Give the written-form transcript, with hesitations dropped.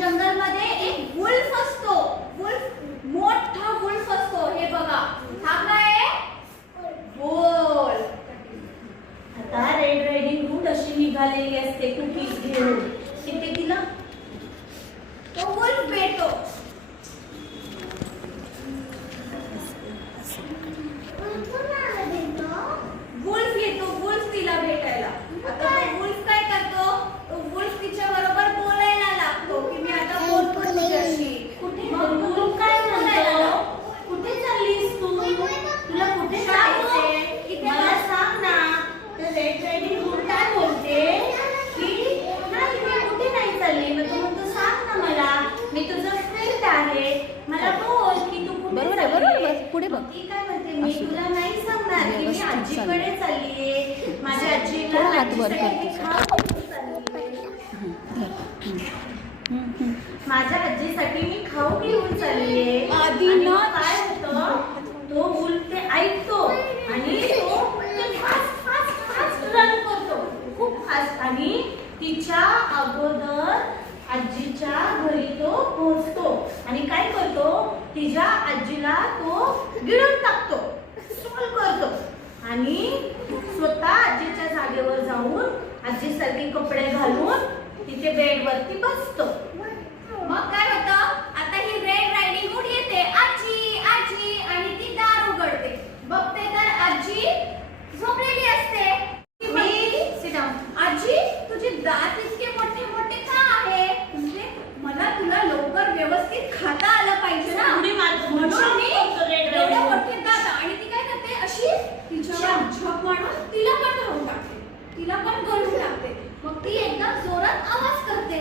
जंगल मध्ये एक वुल्फ असतो. वुल्फ मोठा वुल्फ असतो. हे बघा, हा काय आहे? बोल. आता रेड रायडिंग हुड अशी निघालेली असते कुकीज घेऊन. तिथे तिला तो वुल्फ भेटतो. वुल्फ येतो. वुल्फ तिला भेटायला. आता तो वुल्फ काय करतो? तो वुल्फ तिच्या बरोबर बोलायला लागतो की मी आता बोलतो तुझ्याशी. कुठे तू काय म्हणतो? कुठे चाललीस तू? तुला कुठे जायचंय? मला सांग ना. तर रेड रायडिंग हुड काय बोलते की नाही मी कुठे नाही चालली. मग तू म्हणतो सांग ना मला, मी तुझा फ्रेंड आहे, मला बोल की तू कुठे बरोबर आहे, बरोबर आहे. पुढे बघ. ती काय म्हणते मी तुला नाही सांगणार की मी आजीकडे चाललीये. माझ्या आजीला थोडा हात वर कर आजीसाठी खाऊ माझ्या आजीसाठी मी खाऊ घेऊन चाललीये. आधी आणि ना मग काय होतं, तो वुल्फ ते ऐकतो आणि तो फास्ट फास्ट फास्ट रन करतो, खूप फास्ट. आणि तिच्या अगोदर आजीच्या घरी तो पोहोचतो आणि काय करतो, तिच्या आजीला तो गिळून टाकतो, सोल करतो आणि स्वतः आजीच्या जागेवर जाऊन आजीसारखे कपडे घालून तिथे बेडवरती बसतो. मग काय होतं, आता ही रेड रायडिंग हुड येते. आजी आजी आणि ती दार उघडते. बघते तर आजी झोपलेली असते. आजी तुझे दात इतके मोठे मोठे का आहे? म्हणजे मला तुला लवकर व्यवस्थित खाता आलं पाहिजे ना, म्हणून मी एवढे मोठे दात. आणि ती काय करते, अशी तिच्यावर झोप मारून तिला पण धरून टाकते, तिला पण धरून टाकते. मग ती एकदम जोरात आवाज करते.